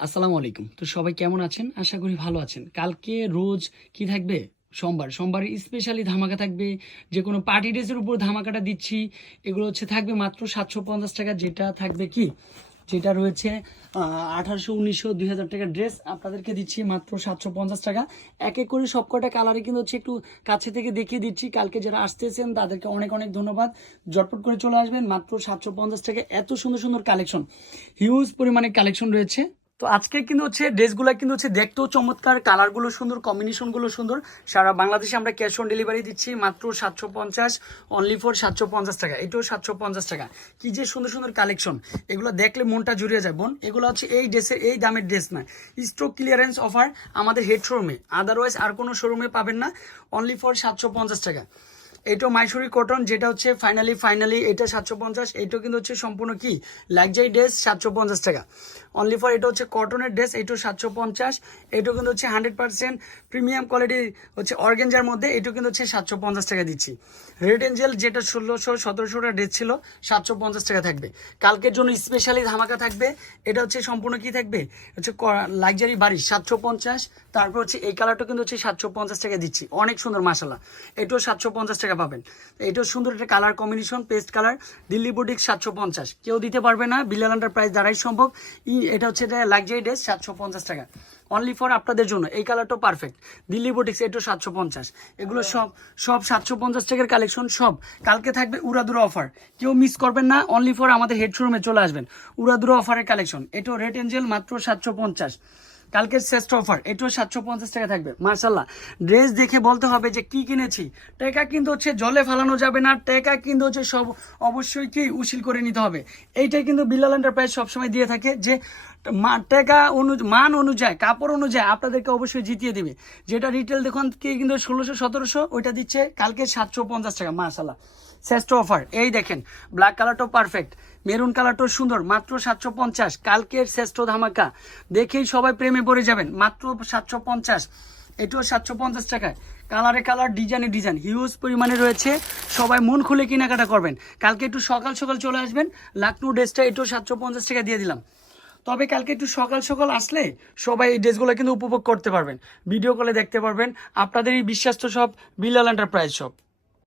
আসসালামু আলাইকুম। তো সবাই কেমন আছেন? আশা করি ভালো আছেন। কালকে রোজ কি থাকবে? সোমবার। সোমবার স্পেশালি ধামাকা থাকবে। যে কোনো পার্টি ড্রেসের উপর ধামাকাটা দিচ্ছি। এগুলো হচ্ছে থাকবে মাত্র সাতশো পঞ্চাশ টাকা। যেটা থাকবে কি? যেটা রয়েছে আঠারোশো, উনিশশো, দুই হাজার টাকার ড্রেস আপনাদেরকে দিচ্ছি মাত্র সাতশো পঞ্চাশ টাকা। এক এক করে সব কটা কালারে কিন্তু হচ্ছে একটু কাছে থেকে দেখিয়ে দিচ্ছি। কালকে যারা আসতেছেন, তাদেরকে অনেক অনেক ধন্যবাদ। জটপট করে চলে আসবেন। মাত্র সাতশো পঞ্চাশ টাকা। এত সুন্দর সুন্দর কালেকশন হিউজ পরিমাণে কালেকশন রয়েছে। তো আজকে কিন্তু হচ্ছে ড্রেসগুলো কিন্তু হচ্ছে দেখতেও চমৎকার কালারগুলো সুন্দর কম্বিনেশনগুলো সুন্দর। সারা বাংলাদেশে আমরা ক্যাশ অন ডেলিভারি দিচ্ছি মাত্র সাতশো পঞ্চাশ অনলি ফর সাতশো পঞ্চাশ টাকা। এটাও সাতশো পঞ্চাশ টাকা। কি যে সুন্দর সুন্দর কালেকশন এগুলো দেখলে মনটা জুড়িয়ে যায়, বোন। এগুলো হচ্ছে এই ড্রেসের এই দামের ড্রেস না। স্টক ক্লিয়ারেন্স অফার আমাদের হেড শোরুমে আদারওয়াইজ আর কোনো শোরুমে পাবেন না। অনলি ফর সাতশো পঞ্চাশ টাকা। এইটা মাইসুরি কটন যেটা হচ্ছে ফাইনালি ফাইনালি এটা সাতশো পঞ্চাশ এইটাও কিন্তু হচ্ছে সম্পূর্ণ কি? লাক্সারি ড্রেস সাতশো পঞ্চাশ টাকা। অনলি ফর এটা হচ্ছে কটনের ড্রেস এইটাও সাতশো পঞ্চাশ এইটাও কিন্তু হচ্ছে হান্ড্রেড পার্সেন্ট প্রিমিয়াম কোয়ালিটি হচ্ছে অর্গেঞ্জার মধ্যে, এটাও কিন্তু হচ্ছে সাতশো পঞ্চাশ টাকা দিচ্ছি। রেড এঞ্জেল যেটা ষোলোশো, সতেরোশোটা ড্রেস ছিল, সাতশো পঞ্চাশ টাকা থাকবে। কালকের জন্য স্পেশালি ধামাকা থাকবে, এটা হচ্ছে সম্পূর্ণ কি থাকবে? হচ্ছে লাক্সারি বাড়ি, সাতশো পঞ্চাশ, তারপর হচ্ছে এই কালারটা কিন্তু হচ্ছে সাতশো পঞ্চাশ টাকা দিচ্ছি। অনেক সুন্দর মাসালা এটাও সাতশো পঞ্চাশ টাকা পাবেন। এটাও সুন্দর একটা colour combination paste colour Delhi boutique সাতশো পঞ্চাশ। কেউ দিতে পারবে না বিলালান্ডার প্রাইস দ্বারাই সম্ভব। এটা হচ্ছে এটা লাক্সারি ড্রেস সাতশো পঞ্চাশ টাকা। অনলি ফর আপনাদের জন্য এই কালারটাও পারফেক্ট দিল্লি বুটিক্স এটাও সাতশো পঞ্চাশ। এগুলো সব সব সাতশো পঞ্চাশ টাকার কালেকশন সব। কালকে থাকবে উড়াদুরা অফার কেউ মিস করবেন না অনলি ফর আমাদের হেড শোরুমে চলে আসবেন। উড়াদুরা অফারের কালেকশন এটাও রেড এঞ্জেল মাত্র সাতশো পঞ্চাশ। কালকের শ্রেষ্ঠ অফার, এটাও সাতশো পঞ্চাশ টাকা থাকবে। মার্শাল্লাহ ড্রেস দেখে বলতে হবে যে কি কিনেছি। টেকা কিন্তু হচ্ছে জলে ফালানো যাবে না, টেকা কিন্তু হচ্ছে সব অবশ্যই কি উশিল করে নিতে হবে। এইটাই কিন্তু বিল্লাল এন্টারপ্রাইজ সবসময় দিয়ে থাকে যে টেকা অনু, মান অনুযায়ী, কাপড় অনুযায়ী আপনাদেরকে অবশ্যই জিতিয়ে দিবে। যেটা রিটেল দেখুন, কি কিন্তু ষোলোশো, সতেরোশো, ওইটা দিচ্ছে কালকে সাতশো পঞ্চাশ টাকা মার্শাল্লাহ শ্রেষ্ঠ অফার, এই দেখেন ব্ল্যাক কালারটাও পারফেক্ট মেরুন কালারটাও সুন্দর, মাত্র সাতশো পঞ্চাশ। কালকের শ্রেষ্ঠ ধামাকা। দেখেই সবাই প্রেমে পড়ে যাবেন, মাত্র সাতশো পঞ্চাশ। এটাও সাতশো পঞ্চাশ টাকায়। কালারে কালার, ডিজাইনে ডিজাইন। হিউজ পরিমাণে রয়েছে। সবাই মন খুলে কেনাকাটা করবেন। কালকে একটু সকাল সকাল চলে আসবেন। লাকনো ড্রেসটা এটাও সাতশো পঞ্চাশ টাকা দিয়ে দিলাম। তবে কালকে একটু সকাল সকাল আসলে সবাই এই ড্রেসগুলো কিন্তু উপভোগ করতে পারবেন। ভিডিও কলে দেখতে পারবেন। আপনাদের এই বিশ্বাস তো সব বিল্লাল এন্টারপ্রাইজ সব